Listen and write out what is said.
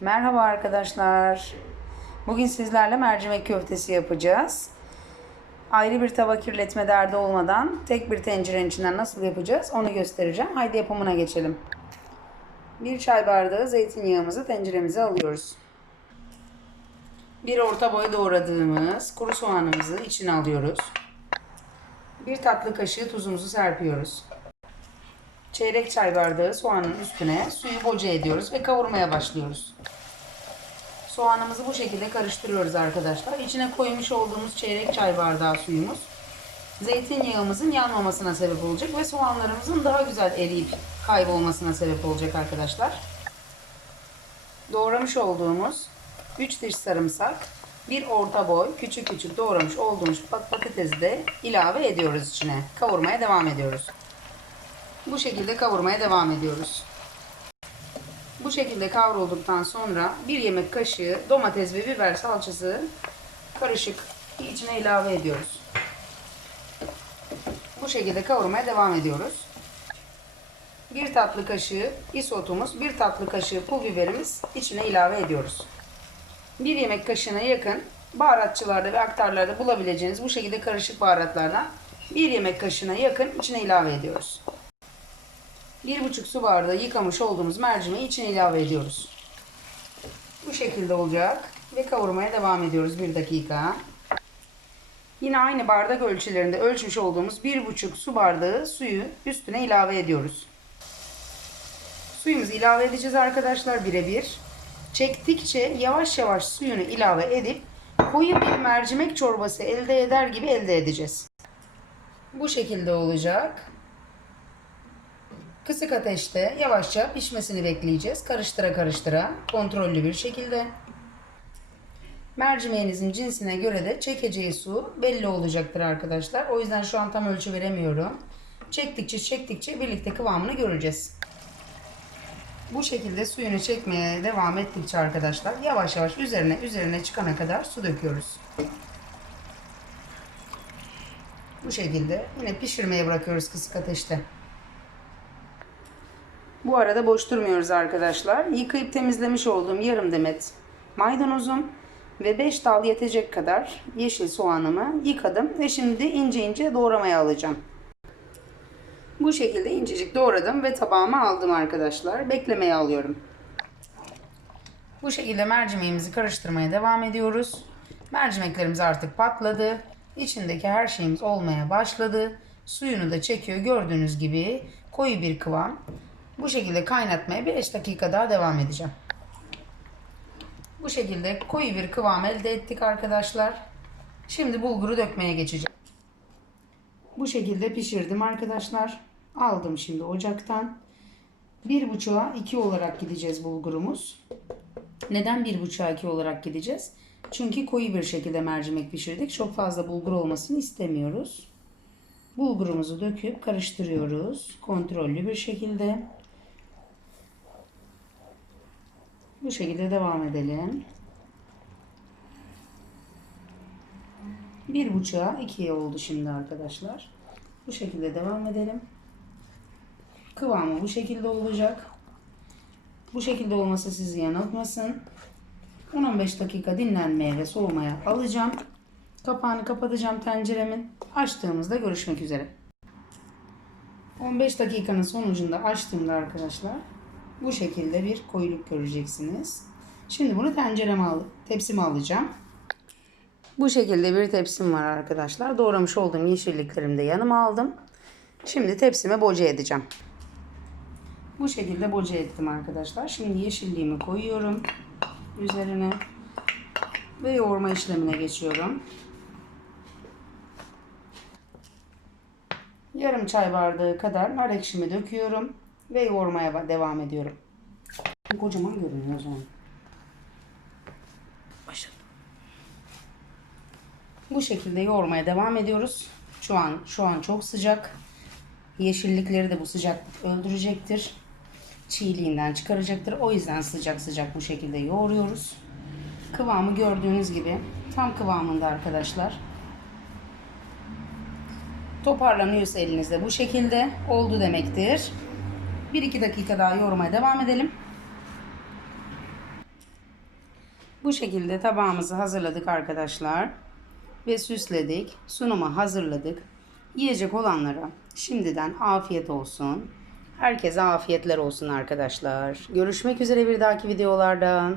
Merhaba arkadaşlar. Bugün sizlerle mercimek köftesi yapacağız. Ayrı bir tava kirletme derdi olmadan tek bir tencerenin içinden nasıl yapacağız onu göstereceğim. Haydi yapımına geçelim. Bir çay bardağı zeytinyağımızı tenceremize alıyoruz. Bir orta boy doğradığımız kuru soğanımızı içine alıyoruz. Bir tatlı kaşığı tuzumuzu serpiyoruz. Çeyrek çay bardağı soğanın üstüne suyu boca ediyoruz ve kavurmaya başlıyoruz. Soğanımızı bu şekilde karıştırıyoruz arkadaşlar. İçine koymuş olduğumuz çeyrek çay bardağı suyumuz zeytinyağımızın yanmamasına sebep olacak ve soğanlarımızın daha güzel eriyip kaybolmasına sebep olacak arkadaşlar. Doğramış olduğumuz 3 diş sarımsak, bir orta boy küçük küçük doğramış olduğumuz pat- patatesi de ilave ediyoruz içine. Kavurmaya devam ediyoruz. Bu şekilde kavurmaya devam ediyoruz. Bu şekilde kavrulduktan sonra bir yemek kaşığı domates ve biber salçası karışık içine ilave ediyoruz. Bu şekilde kavurmaya devam ediyoruz. Bir tatlı kaşığı isotumuz, bir tatlı kaşığı pul biberimiz içine ilave ediyoruz. Bir yemek kaşığına yakın baharatçılarda ve aktarlarda bulabileceğiniz bu şekilde karışık baharatlardan bir yemek kaşığına yakın içine ilave ediyoruz. 1,5 su bardağı yıkamış olduğumuz mercimeği içine ilave ediyoruz. Bu şekilde olacak ve kavurmaya devam ediyoruz 1 dakika. Yine aynı bardak ölçülerinde ölçmüş olduğumuz 1,5 su bardağı suyu üstüne ilave ediyoruz. Suyumuzu ilave edeceğiz arkadaşlar birebir. Çektikçe yavaş yavaş suyunu ilave edip koyu bir mercimek çorbası elde eder gibi elde edeceğiz. Bu şekilde olacak. Kısık ateşte yavaşça pişmesini bekleyeceğiz. Karıştıra karıştıra kontrollü bir şekilde. Mercimeğinizin cinsine göre de çekeceği su belli olacaktır arkadaşlar. O yüzden şu an tam ölçü veremiyorum. Çektikçe çektikçe birlikte kıvamını göreceğiz. Bu şekilde suyunu çekmeye devam ettikçe arkadaşlar yavaş yavaş üzerine üzerine çıkana kadar su döküyoruz. Bu şekilde yine pişirmeye bırakıyoruz kısık ateşte. Bu arada boş durmuyoruz arkadaşlar. Yıkayıp temizlemiş olduğum yarım demet maydanozum ve 5 dal yetecek kadar yeşil soğanımı yıkadım ve şimdi ince ince doğramaya alacağım. Bu şekilde incecik doğradım ve tabağıma aldım arkadaşlar. Beklemeye alıyorum. Bu şekilde mercimeğimizi karıştırmaya devam ediyoruz. Mercimeklerimiz artık patladı. İçindeki her şeyimiz olmaya başladı. Suyunu da çekiyor. Gördüğünüz gibi koyu bir kıvam. Bu şekilde kaynatmaya 5 dakika daha devam edeceğim. Bu şekilde koyu bir kıvam elde ettik arkadaşlar. Şimdi bulguru dökmeye geçeceğim. Bu şekilde pişirdim arkadaşlar. Aldım şimdi ocaktan. Bir buçuğa 2 olarak gideceğiz bulgurumuz. Neden bir buçuğa 2 olarak gideceğiz? Çünkü koyu bir şekilde mercimek pişirdik. Çok fazla bulgur olmasını istemiyoruz. Bulgurumuzu döküp karıştırıyoruz. Kontrollü bir şekilde. Bu şekilde devam edelim. Bir buçuğa ikiye oldu şimdi arkadaşlar. Bu şekilde devam edelim. Kıvamı bu şekilde olacak. Bu şekilde olması sizi yanıltmasın. 10-15 dakika dinlenmeye ve soğumaya alacağım. Kapağını kapatacağım tenceremin. Açtığımızda görüşmek üzere. 15 dakikanın sonucunda açtığımda arkadaşlar bu şekilde bir koyuluk göreceksiniz. Şimdi bunu tencereme al, tepsime alacağım. Bu şekilde bir tepsim var arkadaşlar. Doğramış olduğum yeşilliklerimi de yanıma aldım. Şimdi tepsime boca edeceğim. Bu şekilde boca ettim arkadaşlar. Şimdi yeşilliğimi koyuyorum üzerine ve yoğurma işlemine geçiyorum. Yarım çay bardağı kadar nar ekşimi döküyorum ve yoğurmaya devam ediyorum. Kocaman görünüyor o zaman. Başladım. Bu şekilde yoğurmaya devam ediyoruz. Şu an şu an çok sıcak. Yeşillikleri de bu sıcaklık öldürecektir. Çiğliğinden çıkaracaktır. O yüzden sıcak sıcak bu şekilde yoğuruyoruz. Kıvamı gördüğünüz gibi tam kıvamında arkadaşlar. Toparlanıyorsa elinizde bu şekilde oldu demektir. 1-2 dakika daha yoğurmaya devam edelim. Bu şekilde tabağımızı hazırladık arkadaşlar. Ve süsledik. Sunuma hazırladık. Yiyecek olanlara şimdiden afiyet olsun. Herkese afiyetler olsun arkadaşlar. Görüşmek üzere bir dahaki videolarda.